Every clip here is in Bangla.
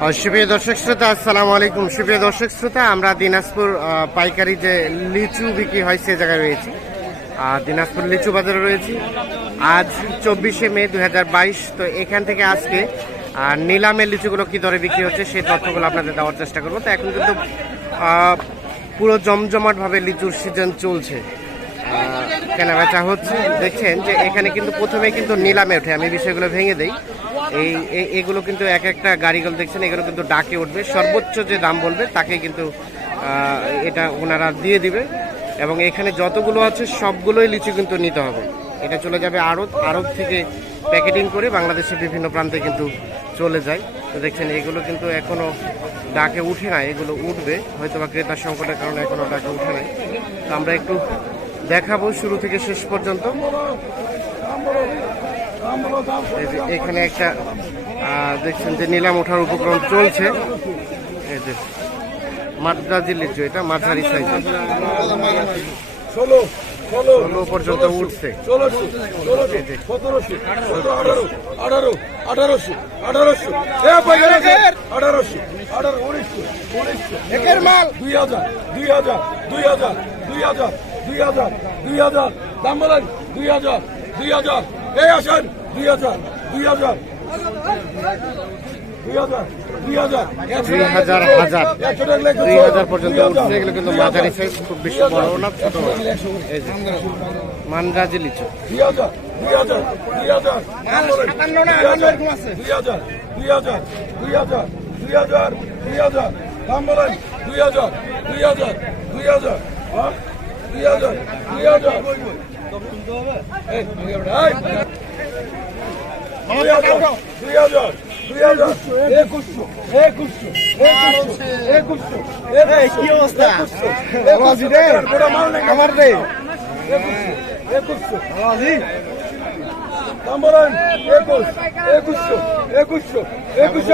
সুপ্রিয় দর্শক শ্রোতা, আসসালামু আলাইকুম। সুপ্রিয় দর্শক শ্রোতা, আমরা দিনাজপুর পাইকারি যে লিচু বিক্রি হয় সে জায়গায় রয়েছি। আর দিনাজপুর লিচু বাজারে রয়েছি। আজ চব্বিশে মে দু হাজার বাইশ, তো এখান থেকে আজকে নিলামের লিচুগুলো কি দরে বিক্রি হচ্ছে সেই তথ্যগুলো আপনাদের দেওয়ার চেষ্টা করব। তো এখন কিন্তু পুরো জমজমাটভাবে লিচুর সিজন চলছে। কেনাবেচা হচ্ছে। দেখছেন যে এখানে কিন্তু প্রথমে কিন্তু নিলামে ওঠে। আমি বিষয়গুলো ভেঙে দেই। এই এগুলো কিন্তু এক একটা গাড়িগুলো দেখছেন, এগুলো কিন্তু ডাকে উঠবে। সর্বোচ্চ যে দাম বলবে, তাকে কিন্তু এটা ওনারা দিয়ে দিবে। এবং এখানে যতগুলো আছে, সবগুলোই লিচু কিন্তু নিতে হবে। এটা চলে যাবে আড়ত আড়ত থেকে প্যাকেটিং করে বাংলাদেশের বিভিন্ন প্রান্তে কিন্তু চলে যায়। তো দেখছেন, এগুলো কিন্তু এখনও ডাকে উঠে না, এগুলো উঠবে। হয়তো বা ক্রেতার সংকটের কারণে এখনও ডাকে উঠে নাই। তো আমরা একটু দেখাবো শুরু থেকে শেষ পর্যন্ত। এখানে একটা আহ, দেখছেন যে নিলাম ওঠার উপক্রম চলছে। এই যে মাদ্রাজি লিচু এটা মাঝারি সাইজ ষোলো পর্যন্ত উঠছে। ষোলোশো ষোলোশো সতেরোশো আঠারো আঠারো আঠারোশো আঠারোশো এ পয়সা আছে আঠারোশো আঠারো উনিশশো উনিশশো দুই হাজার দুই হাজার দুই হাজার দুই হাজার দুই হাজার দুই হাজার দাম বলেন দুই হাজার দুই হাজার। এই আসেন। দুই হাজার দুই হাজার দুই হাজার হাজার দুই হাজার পর্যন্ত উঠছে এগুলো কিন্তু মাঝারি সাইজ খুব বেশি বড় না ছোট মান্দ্রাজি লিচু দুই হাজার দুই হাজার দুই হাজার দুই হাজার দুই হাজার দুই হাজার দুই হাজার দুই হাজার দাম বলেন দুই হাজার দুই হাজার দুই হাজার হ্যাঁ? দুই হাজার দুই হাজার আমার রে নম্বরন একুশ একুশশো একুশশো একুশ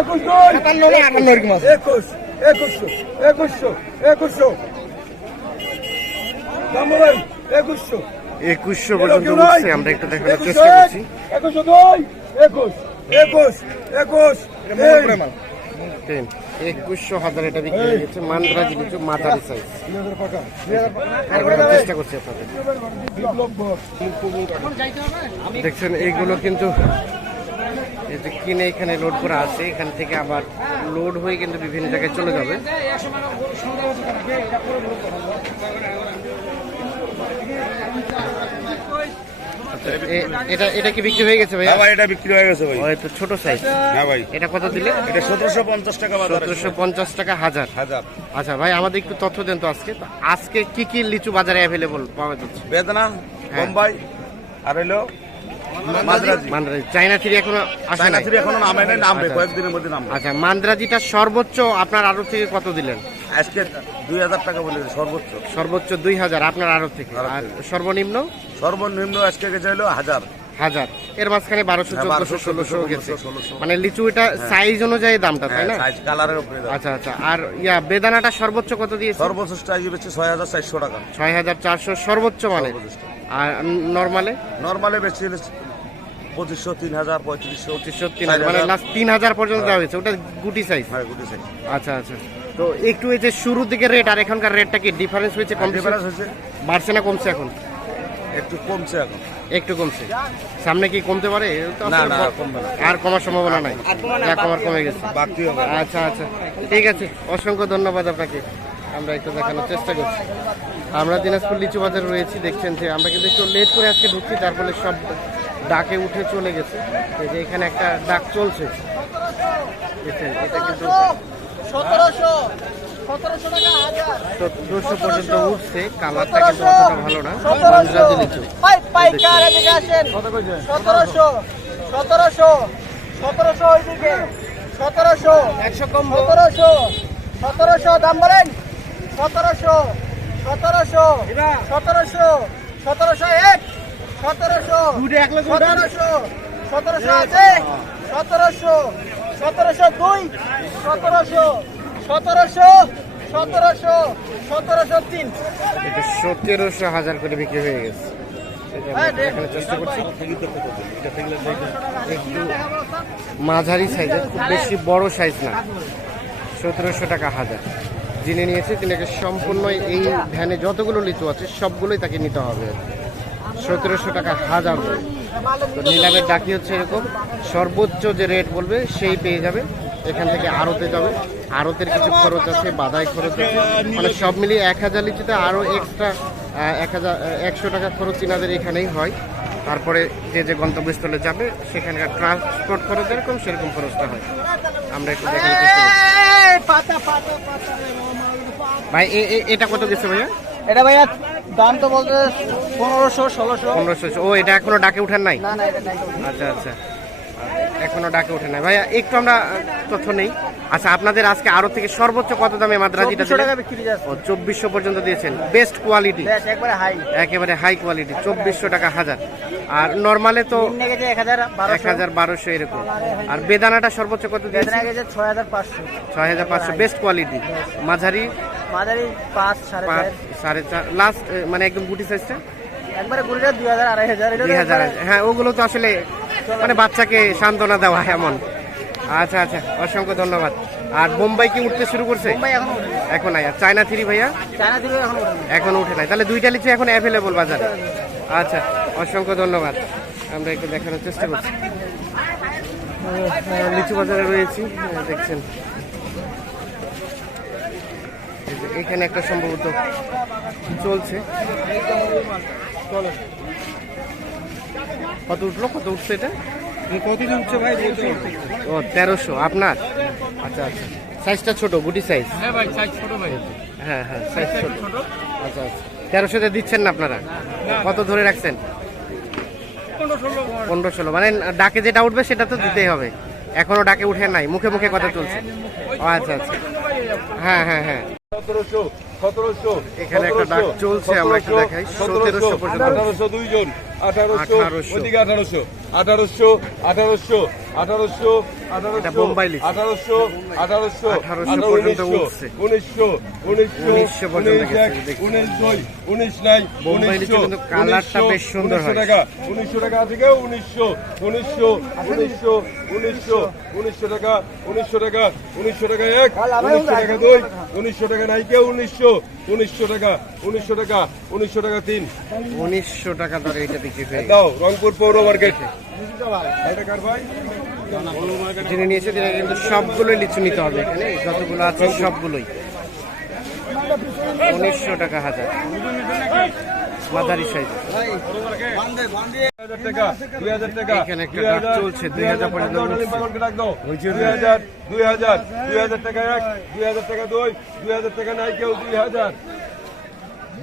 একুশ একুশ একুশশো একুশশো একুশশো নম্বরন একুশশো একুশশো পর্যন্ত উঠছে আমরা একটু দেখানোর চেষ্টা করছি। একুশশো দুই একুশ একুশ একুশ একুশশো হাজার এটা বিক্রি হয়ে গেছে মান্দ্রাজি লিচু মাঝারি সাইজ চেষ্টা করছি আপনাদের। দেখছেন এইগুলো কিন্তু এই যে কিনে এখানে লোড করা আছে এখান থেকে আবার লোড হয়ে কিন্তু বিভিন্ন জায়গায় চলে যাবে আচ্ছা, এ- এটা এটা কি বিক্রি হয়ে গেছে ভাই হ্যাঁ ভাই এটা বিক্রি হয়ে গেছে ভাই। হয়তো ছোট সাইজ হ্যাঁ ভাই। এটা কত দিলে? এটা সতেরোশো পঞ্চাশ টাকা বাজার সতেরোশো পঞ্চাশ টাকা হাজার। হাজার। আচ্ছা ভাই আমাদের একটু তথ্য দেন তো আজকে। তো আজকে কি কি লিচু বাজারে অ্যাভেলেবল পাওয়া যাচ্ছে? বেদনা বোম্বাই আর হইল মাদ্রাজি। থ্রি এখনও আসে চায়না এখনও নামে নাই নামবে আচ্ছা। কয়েকদিনের মধ্যে নামবে। আচ্ছা মান্দ্রাজিটা সর্বোচ্চ আপনার আড়ত থেকে কত দিলেন? আজকে দুই হাজার টাকা বলে সর্বোচ্চ। সর্বোচ্চ দুই হাজার আপনার আড়ত থেকে। আর থেকে। সর্বনিম্ন? সর্বনিম্ন আজকে গেছে হলো হাজার। হাজার। এর মাঝখানে বারোশো হ্যাঁ, চোদ্দশো ষোলোশো গেছে। 1600 মানে লিচু এটা সাইজ অনুযায়ী দামটা তাই না? সাইজ কালারের উপরে আচ্ছা আচ্ছা। আর ইয়া বেদানাটা সর্বোচ্চ কত দিয়ে সর্বোচ্চ টাকা বেছে ছয় হাজার চারশো টাকা। ছয় হাজার চারশো সর্বোচ্চ মানে? আর নর্মালে নর্মালে বেশি পঁচিশশো তিন হাজার পঁয়ত্রিশশো পঁচিশশো তিন হাজার। মানে লাস্ট তিন হাজার পর্যন্ত দেওয়া হয়েছে। ওটা গুটি সাইজ হ্যাঁ গুটি সাইজ আচ্ছা আচ্ছা। তো একটু এই যে শুরুর দিকে রেট আর এখনকার রেটটা কি? ডিফারেন্স হয়েছে কম ডিফারেন্স হয়েছে। বাড়ছে না কমছে এখন? একটু কমছে এখন। একটু কমছে। সামনে কি কমতে পারে? না, না, কমবে না। আর কমার সম্ভাবনা নাই। কমার কমে গেছে। আচ্ছা আচ্ছা। ঠিক আছে অসংখ্য ধন্যবাদ আপনাকে। আমরা একটু দেখানোর চেষ্টা করছি। আমরা দিনাজপুর লিচু বাজারে রয়েছি দেখছেন যে আমরা কিন্তু একটু লেট করে আজকে ঢুকছি তার ফলে সব ডাকে উঠে চলে গেছে। এই যে এখানে একটা ডাক চলছে। দেখছেন এটা কিন্তু সতেরোশো চোদ্দশো পর্যন্ত উঠছে। কালারটা কিন্তু অতটা ভালো না। লিচু সতেরোশো সতেরোশো সতেরোশো ওইদিকে। সতেরোশো একশো কম সতেরোশো সতেরোশো দাম বলেন। সতেরোশো সতেরোশো সতেরোশো সতেরোশো এক। সতেরোশো সতেরোশো সতেরোশো আছে? সতেরোশো সতেরোশো দুই সতেরোশো সতেরোশো সতেরোশো সতেরোশো তিন। সতেরোশো হাজার করে বিক্রি হয়ে গেছে। যে আমরা একটু দেখানোর চেষ্টা করছি। একটু মাঝারি সাইজের খুব বেশি বড় সাইজ না। সতেরোশো টাকা হাজার। যিনি নিয়েছে তিনাকে সম্পূর্ণ এই ভ্যানে যতগুলো লিচু আছে সবগুলোই তাকে নিতে হবে। সতেরোশো টাকা হাজার। করে তো নিলামের ডাকি হচ্ছে এরকম। সর্বোচ্চ যে রেট বলবে সেই পেয়ে যাবে। এখান থেকে আড়তে যাবে। আড়তের কিছু খরচ আছে বাদাই খরচ আছে। মানে সব মিলিয়ে এক হাজার লিচুতে আরও এক্সট্রা এক হাজার একশো টাকা খরচ ইনাদের এখানেই হয়। তারপরে যে যে গন্তব্যস্থলে যাবে সেখানকার ট্রান্সপোর্ট খরচ এরকম সেরকম খরচটা হয়। আমরা একটু চেষ্টা করছি। পাতা ভাই এটা কত গেছে ভাইয়া? এটা ভাইয়া দাম তো বলতে পনেরোশো ষোলোশো। পনেরোশো ও এটা এখনও ডাকে উঠান নাই? না না এটা আচ্ছা আচ্ছা। এখনও ডাকে ওঠে নাই। ভাইয়া একটু আমরা তথ্য নেই। আচ্ছা আপনাদের আজকে আরও থেকে সর্বোচ্চ কত দামে মাদ্রাজিটা? বিক্রি যাচ্ছে। ও চব্বিশশো পর্যন্ত দিয়েছেন। Best quality. একবারে হাই। কোয়ালিটি চব্বিশশো টাকা হাজার। আর নর্মালে তো এক হাজার বারোশো। এরকম। আর বেদানাটা সর্বোচ্চ কত পাঁচশো। ছয় হাজার পাঁচশো বেস্ট কোয়ালিটি। মাঝারি মাঝারি পাঁচ সাড়ে পাঁচ সাড়ে চার। লাস্ট মানে একদম গুটি সাইজটা একবারে দুই হাজার আড়াই হাজার দুই হাজার হ্যাঁ ওগুলো তো আসলে মানে বাচ্চাকে সান্ত্বনা দেওয়া এমন। আচ্ছা আচ্ছা অসংখ্য ধন্যবাদ। আর বোম্বাই কি উঠতে শুরু করছে? এখন আর চায়না থ্রি ভাইয়া? চায়না এখন উঠে নাই। তাহলে দুইটা লিচু এখন অ্যাভেলেবল বাজারে। আচ্ছা অসংখ্য ধন্যবাদ। আমরা একটু দেখানোর চেষ্টা করছি। লিচু বাজারে রয়েছি। দেখছেন। এখানে একটা সম্ভবত চলছে। কত উঠল? কত উঠছে এটা? কতদিন উঠছে ভাই? ও তেরোশো। আপনার? আচ্ছা আচ্ছা। সাইজটা ছোট গুটি সাইজ। হ্যাঁ ভাই সাইজ ছোট ভাই। হ্যাঁ হ্যাঁ সাইজ ছোট। আচ্ছা আচ্ছা। তেরোশোতে দিচ্ছেন না আপনারা? কত ধরে রাখছেন? পনেরো ষোলো মানে ডাকে যেটা উঠবে সেটা তো দিতেই হবে। এখনও ডাকে উঠে নাই। মুখে মুখে কথা চলছে ও আচ্ছা আচ্ছা। হ্যাঁ হ্যাঁ হ্যাঁ। 打多少？সতেরোশো এখানে একটা ডাক চলছে, আমরা একটু দেখাই। 1700 আঠারোশো দুইজন আঠারোশো ওইদিকে আঠারোশো আঠারোশো আঠারোশো আঠারোশো এটা আঠারোশো আঠারোশো আঠারোশো 1800 পর্যন্ত উঠছে। উনিশশো উনিশশো উনিশ। উনিশ দুই উনিশ নাই হয়। টাকা উনিশশো টাকা কেউ উনিশশো উনিশশো উনিশশো উনিশশো উনিশশো টাকা উনিশশো টাকা উনিশশো টাকা এক উনিশশো টাকা দুই উনিশশো টাকা নাই কেউ উনিশশো উনিশশো টাকা উনিশশো টাকা উনিশশো টাকা তিন। উনিশশো টাকা দরে এটা বিক্রি হয়ে দাও রংপুর পৌর মার্কেট। জেনে যিনি নিয়েছে তিনি কিন্তু সবগুলোই লিচু নিতে হবে এখানে। যতগুলো আছে সবগুলোই। উনিশশো টাকা হাজার। মাঝারি সাইজ হাজার টাকা দুই হাজার টাকা এখানে একটা ডাক হাজার, চলছে, দুই 2000 পর্যন্ত হাজার দুই হাজার দুই হাজার টাকা এক দুই হাজার টাকা দুই দুই হাজার টাকা নাই কেউ দুই হাজার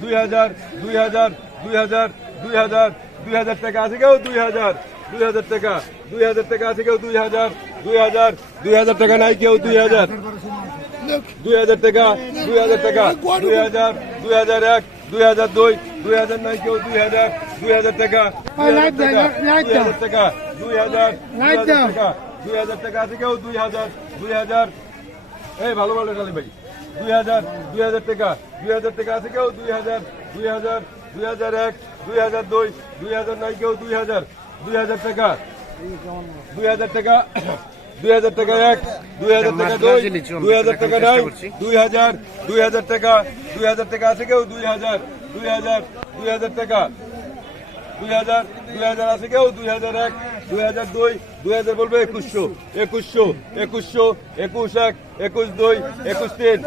দুই হাজার দুই হাজার দুই হাজার দুই হাজার দুই হাজার টাকা আছে কেউ দুই হাজার দুই হাজার টাকা দুই হাজার টাকা আছে কেউ দুই হাজার দুই হাজার দুই হাজার টাকা নাই কেউ দুই হাজার দুই হাজার টাকা দুই হাজার টাকা দুই হাজার দুই হাজার এক দুই হাজার দুই দুই হাজার নাই কেউ দুই হাজার দুই হাজার টাকা দুই হাজার টাকা দুই হাজার টাকা দুই হাজার টাকা দুই হাজার টাকা আছে কেউ দুই হাজার দুই হাজার এই ভালো ভালো ডালি ভাই দুই হাজার দুই হাজার টাকা দুই হাজার টাকা আছে কেউ দুই হাজার দুই হাজার দুই হাজার এক দুই হাজার দুই দুই হাজার নাই কেউ দুই হাজার দুই হাজার টাকা দুই হাজার টাকা দুই হাজার টাকা এক দুই হাজার টাকা টাকা দুই হাজার দুই হাজার টাকা দুই হাজার টাকা আছে কেউ? দুই হাজার। দুই হাজার। দুই হাজার টাকা। দুই হাজার। দুই হাজার আছে কেউ? দুই হাজার এক। দুই হাজার দুই। দুই হাজার বলবে একুশশো। একুশশো। একুশশো। একুশ এক। একুশ দুই। একুশ তিন।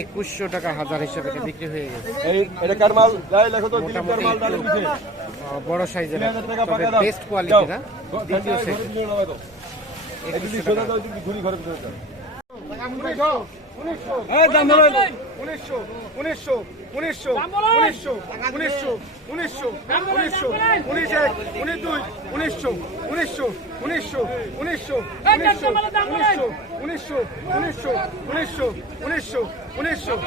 একুশশো টাকা হাজার হিসাবে এটা বিক্রি হয়ে গেছে। এটা কার মাল? যাই লেখো তো দিলীপ কার মাল ডালে দিছে বড় সাইজের দুই হাজার টাকা তবে পাকা দাও বেস্ট কোয়ালিটি না? দ্বিতীয় সেট দাও যদি ঘুরি ঘরে দাও। উনিশশো উনিশশো উনিশশো উনিশশো উনিশশো উনিশশো উনিশশো উনিশ এক উনিশ দুই উনিশশো উনিশশো উনিশশো উনিশশো উনিশশো উনিশশো উনিশশো উনিশশো উনিশশো উনিশশো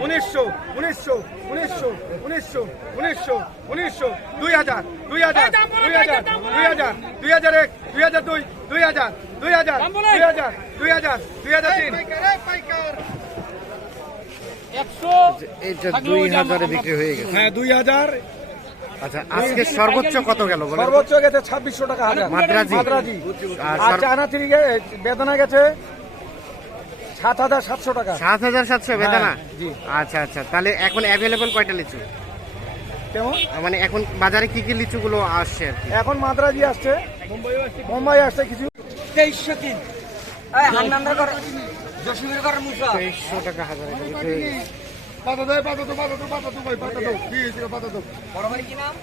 উনিশশো উনিশশো উনিশশো উনিশশো উনিশশো উনিশশো দুই হাজার দুই হাজার দুই হাজার দুই হাজার দুই হাজার এক দুই হাজার দুই দুই হাজার দুই হাজার দুই হাজার দুই হাজার দুই হাজার তিন। আচ্ছা এটা দুই হাজারে বিক্রি হয়ে গেছে। হ্যাঁ দুই হাজার। আচ্ছা আজকে সর্বোচ্চ কত গেল সর্বোচ্চ গেছে ছাব্বিশশো টাকা হাজার। মাদ্রাজি? মাদ্রাজি। আর আর চায়না থ্রি বেদনা গেছে সাত হাজার সাতশো টাকা। সাত হাজার সাতশো বেদানা? হ্যাঁ, আচ্ছা আচ্ছা তাহলে এখন অ্যাভেলেবল কয়টা লিচু? কেমন? মানে এখন বাজারে কি কি লিচুগুলো আসছে এখন মাদ্রাজি আসছে মুম্বাই আসছে কিছু তেইশশো তিন তেইশশো টাকা হাজারে। পাতা দেয় পাতা তো পাতা তো পাতা তো ভাই পাতা তো কি পাতা তো বড় ভাই কি নাম?